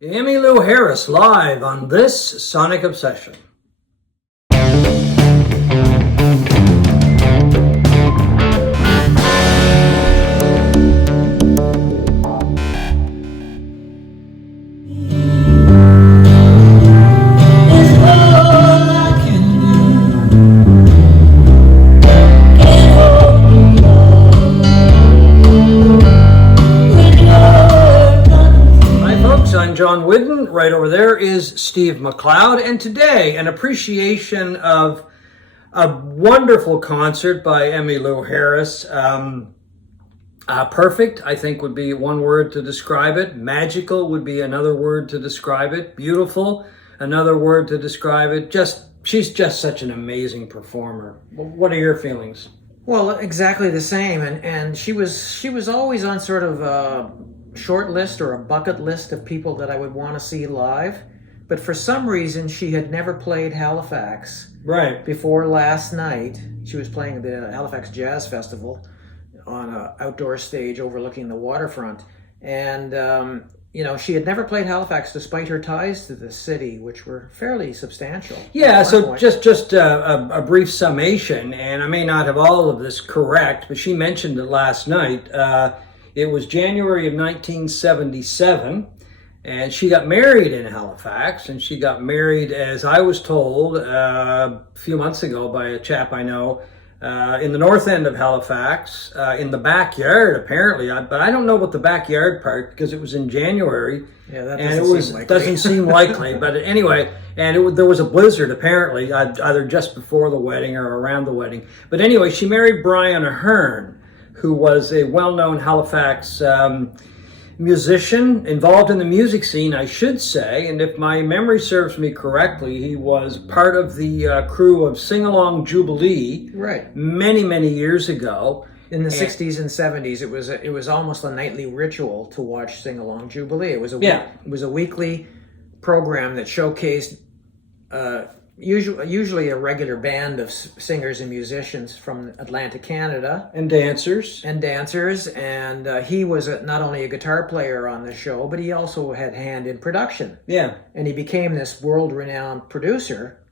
Emmylou Harris live on this Sonic Obsession. John Whidden. Right over there is Steve McLeod, and today an appreciation of a wonderful concert by Emmylou Harris. Perfect, I think, would be one word to describe it. Magical would be another word to describe it. Beautiful, another word to describe it. She's just such an amazing performer. What are your feelings? Well, exactly the same, and she was always on sort of a short list or a bucket list of people that I would want to see live, but for some reason she had never played Halifax. Right. Before last night, she was playing at the Halifax Jazz Festival on an outdoor stage overlooking the waterfront, and she had never played Halifax despite her ties to the city, which were fairly substantial. Yeah, so just a brief summation, and I may not have all of this correct, but she mentioned it last night. It was January of 1977, and she got married in Halifax, and she got married, as I was told a few months ago by a chap I know, in the north end of Halifax, in the backyard, apparently. But I don't know about the backyard part, because it was in January. Yeah, that doesn't seem likely. But anyway, and there was a blizzard, apparently, either just before the wedding or around the wedding. But anyway, she married Brian Ahern, who was a well-known Halifax musician, involved in the music scene, I should say. And if my memory serves me correctly, he was part of the crew of Sing Along Jubilee, right, many, many years ago. In the 60s and 70s, it was almost a nightly ritual to watch Sing Along Jubilee. It was a weekly program that showcased usually a regular band of singers and musicians from Atlantic, Canada. And dancers. And he was not only a guitar player on the show, but he also had hand in production. Yeah. And he became this world-renowned producer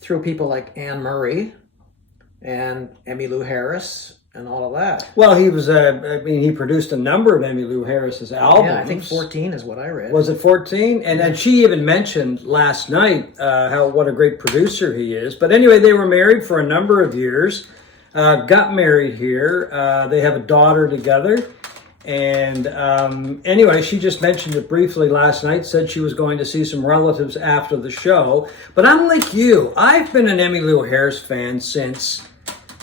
through people like Anne Murray and Emmylou Harris and all of that. Well, he was, he produced a number of Emmylou Harris's albums. Yeah, I think 14 is what I read. Was it 14? And then she even mentioned last night what a great producer he is. But anyway, they were married for a number of years, got married here. They have a daughter together. And anyway, she just mentioned it briefly last night, said she was going to see some relatives after the show. But unlike you, I've been an Emmylou Harris fan since...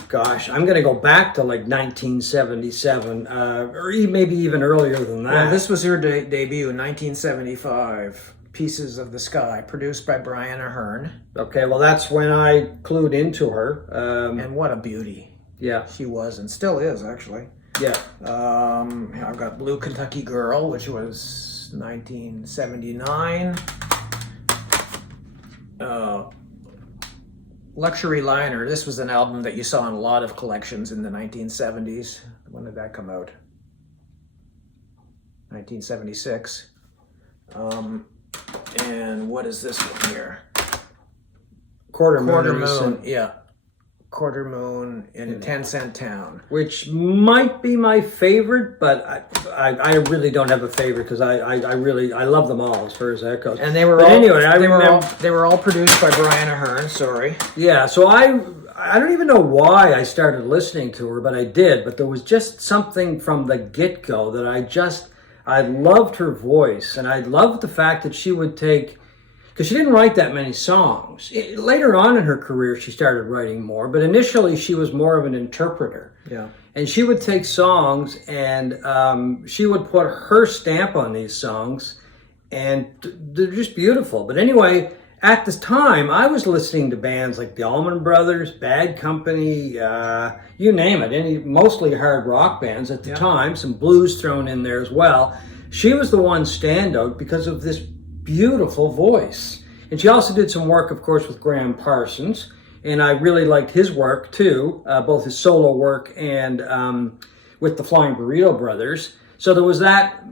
Gosh, I'm going to go back to like 1977, or maybe even earlier than that. Well, this was her debut in 1975, Pieces of the Sky, produced by Brian Ahern. Okay, well, that's when I clued into her. And what a beauty. Yeah. She was, and still is, actually. Yeah. I've got Blue Kentucky Girl, which was 1979. Luxury Liner. This was an album that you saw in a lot of collections in the 1970s. When did that come out? 1976. And what is this one here? Quarter Moon. Yeah. Quarter Moon in a 10-cent town. Which might be my favorite, but I really don't have a favorite because I love them all as far as that goes. And they were they were all produced by Brian Ahern. Sorry. Yeah. So I don't even know why I started listening to her, but I did. But there was just something from the get-go that I loved her voice, and I loved the fact that she would take. Because she didn't write that many songs. Later on in her career, she started writing more, but initially she was more of an interpreter. Yeah. And she would take songs and she would put her stamp on these songs, and they're just beautiful. But anyway, at this time, I was listening to bands like the Allman Brothers, Bad Company, you name it, mostly hard rock bands at the time, some blues thrown in there as well. She was the one standout because of this beautiful voice. And she also did some work, of course, with Graham Parsons, and I really liked his work too, both his solo work and with the Flying Burrito Brothers. So there was that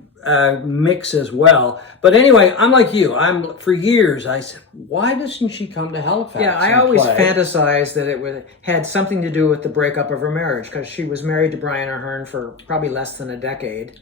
mix as well. But anyway, I'm like you. For years I said, why doesn't she come to Halifax? Yeah, I always fantasized that it had something to do with the breakup of her marriage, because she was married to Brian Ahern for probably less than a decade.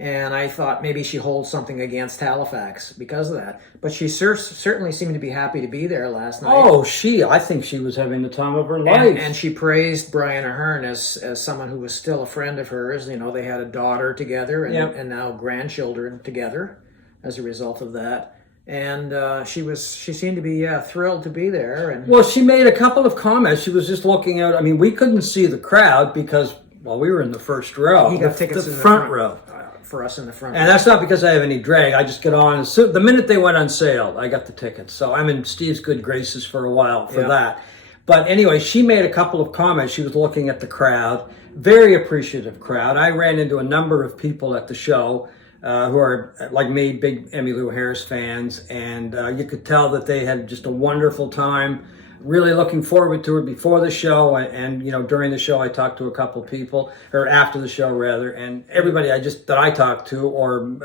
And I thought maybe she holds something against Halifax because of that. But she certainly seemed to be happy to be there last night. Oh, I think she was having the time of her life. And she praised Brian Ahern as someone who was still a friend of hers. You know, they had a daughter together and now grandchildren together as a result of that. And she seemed to be thrilled to be there. And well, she made a couple of comments. She was just looking out. I mean, we couldn't see the crowd because, well, we were in the first row. He got tickets the in the front row. For us in the front. And that's not because I have any drag. I just get on. So the minute they went on sale, I got the tickets. So I'm in Steve's good graces for a while for that. But anyway, she made a couple of comments. She was looking at the crowd. Very appreciative crowd. I ran into a number of people at the show who are, like me, big Emmylou Harris fans. And you could tell that they had just a wonderful time. Really looking forward to it before the show, and you know, during the show I talked to a couple people, or after the show rather, and everybody that I talked to or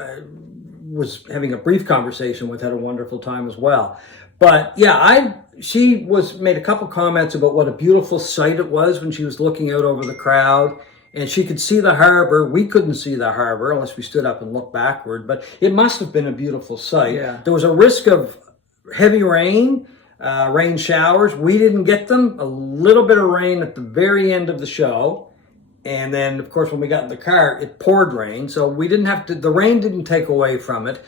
was having a brief conversation with had a wonderful time as well. But yeah, she made a couple comments about what a beautiful sight it was when she was looking out over the crowd, and she could see the harbor. We couldn't see the harbor unless we stood up and looked backward, but it must have been a beautiful sight. Yeah. There was a risk of heavy rain. Rain showers. We didn't get them. A little bit of rain at the very end of the show. And then, of course, when we got in the car, it poured rain. So we didn't have to, the rain didn't take away from it.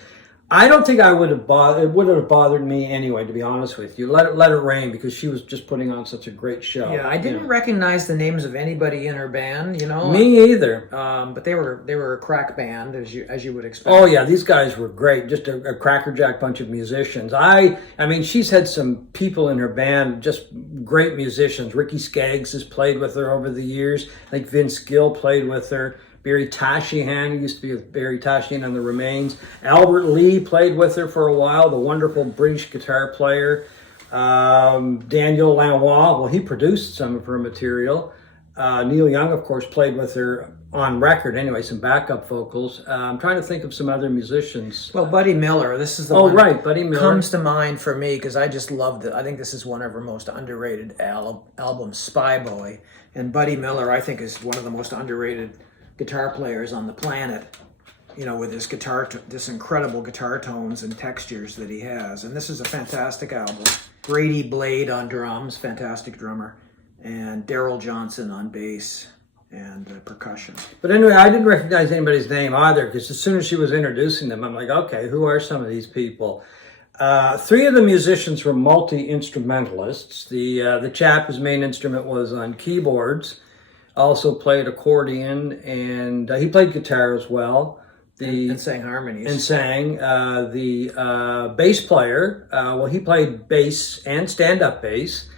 I don't think it would have bothered me anyway, to be honest with you. Let it rain, because she was just putting on such a great show. Yeah, I didn't recognize the names of anybody in her band, you know. Me either. But they were a crack band, as you would expect. Oh yeah, these guys were great. Just a crackerjack bunch of musicians. I mean, she's had some people in her band, just great musicians. Ricky Skaggs has played with her over the years. I think Vince Gill played with her. Barry Tashian, who used to be with Barry Tashian and the Remains. Albert Lee played with her for a while, the wonderful British guitar player. Daniel Lanois, well, he produced some of her material. Neil Young, of course, played with her on record anyway, some backup vocals. I'm trying to think of some other musicians. Well, Buddy Miller, this is the one that Buddy Miller comes to mind for me, because I just loved it. I think this is one of her most underrated albums, Spy Boy. And Buddy Miller, I think, is one of the most underrated guitar players on the planet, you know, with his this incredible guitar tones and textures that he has. And this is a fantastic album. Grady Blade on drums, fantastic drummer, and Daryl Johnson on bass and percussion. But anyway, I didn't recognize anybody's name either, because as soon as she was introducing them, I'm like, okay, who are some of these people? Three of the musicians were multi-instrumentalists. The chap whose main instrument was on keyboards also played accordion, and he played guitar as well. And sang harmonies. And sang. The bass player, well, he played bass and stand-up bass,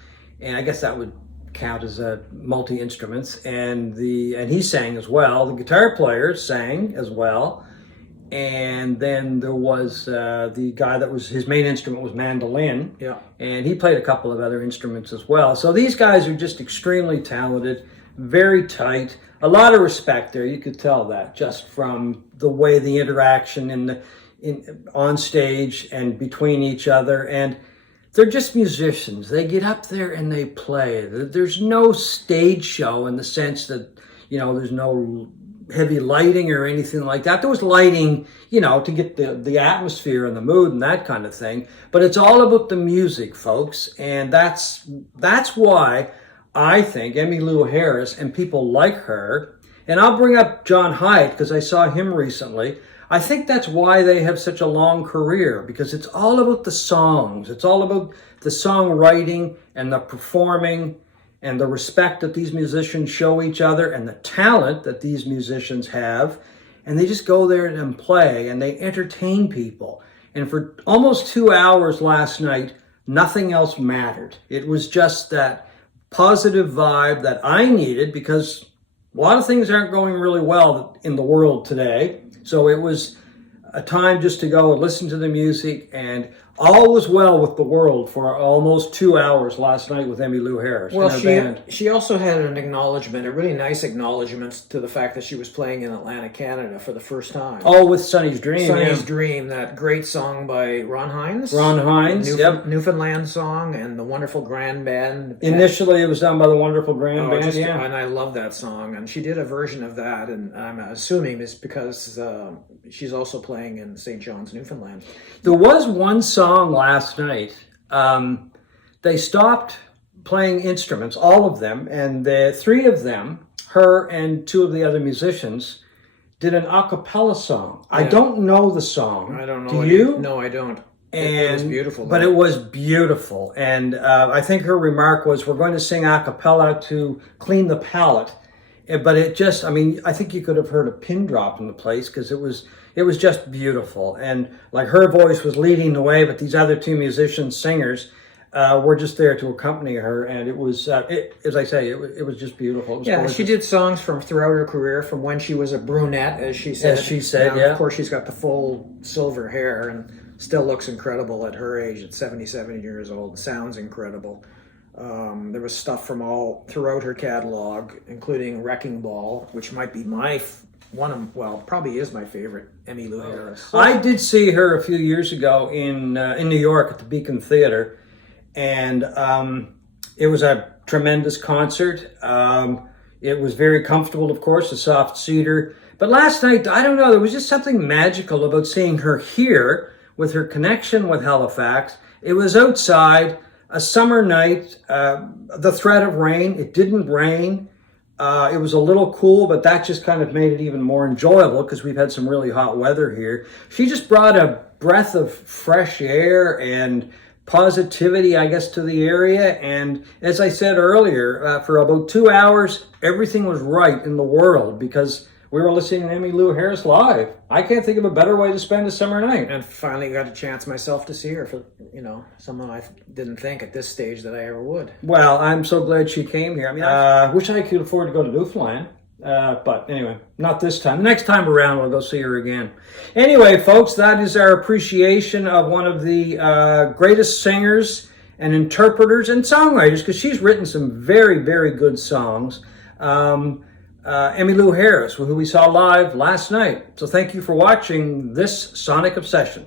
and I guess that would count as multi-instruments. And he sang as well. The guitar player sang as well. And then there was the guy that was, his main instrument was mandolin. Yeah. And he played a couple of other instruments as well. So these guys are just extremely talented. Very tight, a lot of respect there. You could tell that just from the way the interaction on stage and between each other. And they're just musicians. They get up there and they play. There's no stage show in the sense that, you know, there's no heavy lighting or anything like that. There was lighting, you know, to get the atmosphere and the mood and that kind of thing. But it's all about the music, folks. And that's why I think Emmylou Harris and people like her, and I'll bring up John Haidt because I saw him recently. I think that's why they have such a long career, because it's all about the songs. It's all about the songwriting and the performing and the respect that these musicians show each other and the talent that these musicians have. And they just go there and play and they entertain people. And for almost 2 hours last night, nothing else mattered. It was just that positive vibe that I needed, because a lot of things aren't going really well in the world today. So it was a time just to go and listen to the music, and all was well with the world for almost 2 hours last night with Emmylou Harris. Well, and her band. she also had an acknowledgement, a really nice acknowledgement to the fact that she was playing in Atlantic, Canada for the first time. Oh, with Sonny's Dream. Sonny's Dream, that great song by Ron Hines. Ron Hines, yep. Newfoundland song, and the wonderful grand band. Initially, it was done by the wonderful grand band, yeah. And I love that song, and she did a version of that, and I'm assuming it's because she's also playing in St. John's, Newfoundland. There was one song last night. They stopped playing instruments, all of them, and the three of them, her and two of the other musicians, did an a cappella song. Yeah. I don't know the song. I don't know. Do you? No, I don't. And, it was beautiful. But it was beautiful. And I think her remark was, we're going to sing a cappella to clean the palate. But it just, I mean, I think you could have heard a pin drop in the place because it was just beautiful. And like her voice was leading the way, but these other two musicians, singers, were just there to accompany her. And it was, as I say, it was just beautiful. It was gorgeous. She did songs from throughout her career, from when she was a brunette, as she said. As she said, now, yeah. Of course, she's got the full silver hair and still looks incredible at her age, at 77 years old. Sounds incredible. There was stuff from all throughout her catalog, including Wrecking Ball, which might be probably is my favorite, Emmylou Harris. I did see her a few years ago in New York at the Beacon Theater, and it was a tremendous concert. It was very comfortable, of course, a soft cedar. But last night, I don't know, there was just something magical about seeing her here with her connection with Halifax. It was outside, a summer night, the threat of rain. It didn't rain. It was a little cool, but that just kind of made it even more enjoyable because we've had some really hot weather here. She just brought a breath of fresh air and positivity, I guess, to the area. And as I said earlier, for about 2 hours, everything was right in the world because we were listening to Emmylou Harris live. I can't think of a better way to spend a summer night. And finally got a chance myself to see her for, someone I didn't think at this stage that I ever would. Well, I'm so glad she came here. I mean, wish I could afford to go to Newfoundland. But anyway, not this time. Next time around, we'll go see her again. Anyway, folks, that is our appreciation of one of the greatest singers and interpreters and songwriters, because she's written some very, very good songs. Emmylou Harris, who we saw live last night. So thank you for watching this Sonic Obsession.